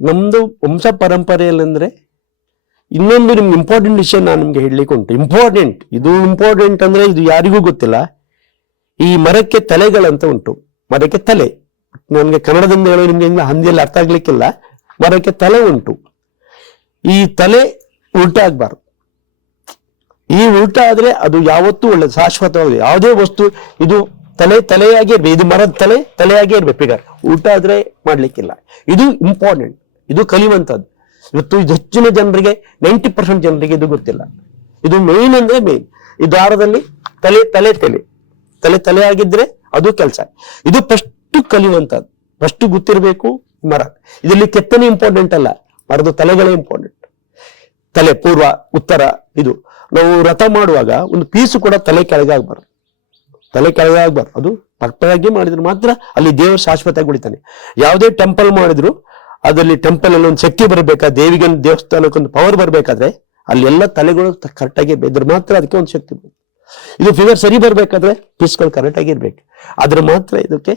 ನಮ್ದು ವಂಶ ಪರಂಪರೆಯಲ್ಲಿ ಅಂದ್ರೆ ಇನ್ನೊಂದು ನಿಮ್ಗೆ ಇಂಪಾರ್ಟೆಂಟ್ ವಿಷಯ ನಾನು ನಿಮ್ಗೆ ಹೇಳಲಿಕ್ಕೆ ಉಂಟು. ಇಂಪಾರ್ಟೆಂಟ್ ಅಂದ್ರೆ ಇದು ಯಾರಿಗೂ ಗೊತ್ತಿಲ್ಲ. ಈ ಮರಕ್ಕೆ ತಲೆಗಳಂತ ಉಂಟು. ಮರಕ್ಕೆ ತಲೆ, ನನಗೆ ಕನ್ನಡದಿಂದ ಹೇಳೋ ನಿಮ್ಗೆ ಹಿಂದಿಯಲ್ಲಿ ಅರ್ಥ ಆಗ್ಲಿಕ್ಕಿಲ್ಲ. ಮರಕ್ಕೆ ತಲೆ ಉಂಟು. ಈ ತಲೆ ಉಲ್ಟಾ ಆಗ್ಬಾರ್ದು. ಈ ಉಲ್ಟಾ ಆದ್ರೆ ಅದು ಯಾವತ್ತೂ ಒಳ್ಳೆ ಶಾಶ್ವತವಾಗಿದೆ. ಯಾವುದೇ ವಸ್ತು ಇದು ತಲೆಯಾಗಿ ಇರ್ಬೇಕು. ಇದು ಮರದ ತಲೆಯಾಗಿ ಇರ್ಬೇಕು. ಫಿಗರ್ ಉಲ್ಟಾ ಆದ್ರೆ ಮಾಡ್ಲಿಕ್ಕಿಲ್ಲ. ಇದು ಇಂಪಾರ್ಟೆಂಟ್, ಇದು ಕಲಿಯುವಂತದ್ದು. ಇವತ್ತು ಇದು ಹೆಚ್ಚಿನ ಜನರಿಗೆ 90% ಜನರಿಗೆ ಇದು ಗೊತ್ತಿಲ್ಲ. ಇದು ಮೇನ್ ಅಂದ್ರೆ ಮೇನ್. ಈ ದಾರದಲ್ಲಿ ತಲೆ ಆಗಿದ್ರೆ ಅದು ಕೆಲಸ. ಇದು ಫಸ್ಟ್ ಕಲಿಯುವಂತದ್ದು, ಫಸ್ಟ್ ಗೊತ್ತಿರಬೇಕು ಮರ. ಇದರಲ್ಲಿ ಕೆತ್ತನೆ ಇಂಪಾರ್ಟೆಂಟ್ ಅಲ್ಲ, ಮರದ ತಲೆಗಳೇ ಇಂಪಾರ್ಟೆಂಟ್. ತಲೆ ಪೂರ್ವ ಉತ್ತರ. ಇದು ನಾವು ರಥ ಮಾಡುವಾಗ ಒಂದು ಪೀಸು ಕೂಡ ತಲೆ ಕೆಳಗಾಗ್ಬಾರ್ದು. ಅದು ಪರ್ಫೆಕ್ಟ್ ಆಗಿ ಮಾಡಿದ್ರೆ ಮಾತ್ರ ಅಲ್ಲಿ ದೇವರು ಶಾಶ್ವತವಾಗಿ ಉಳಿತಾನೆ. ಯಾವುದೇ ಟೆಂಪಲ್ ಮಾಡಿದ್ರು ಅದರಲ್ಲಿ ಟೆಂಪಲ್ ಅಲ್ಲಿ ಒಂದು ಶಕ್ತಿ ಬರಬೇಕಾ, ದೇವಿಗೆ ದೇವಸ್ಥಾನಕ್ಕೆ ಒಂದು ಪವರ್ ಬರ್ಬೇಕಾದ್ರೆ ಅಲ್ಲಿ ಎಲ್ಲ ತಲೆಗಳು ಕರೆಕ್ಟ್ ಆಗಿ ಇದ್ರೆ ಮಾತ್ರ ಅದಕ್ಕೆ ಒಂದು ಶಕ್ತಿ ಬರುತ್ತೆ. ಇದು ಫಿಗರ್ ಸರಿ ಬರ್ಬೇಕಾದ್ರೆ ಪೀಸ್ಗಳು ಕರೆಕ್ಟ್ ಆಗಿ ಇರ್ಬೇಕು, ಆದ್ರೆ ಮಾತ್ರ ಇದಕ್ಕೆ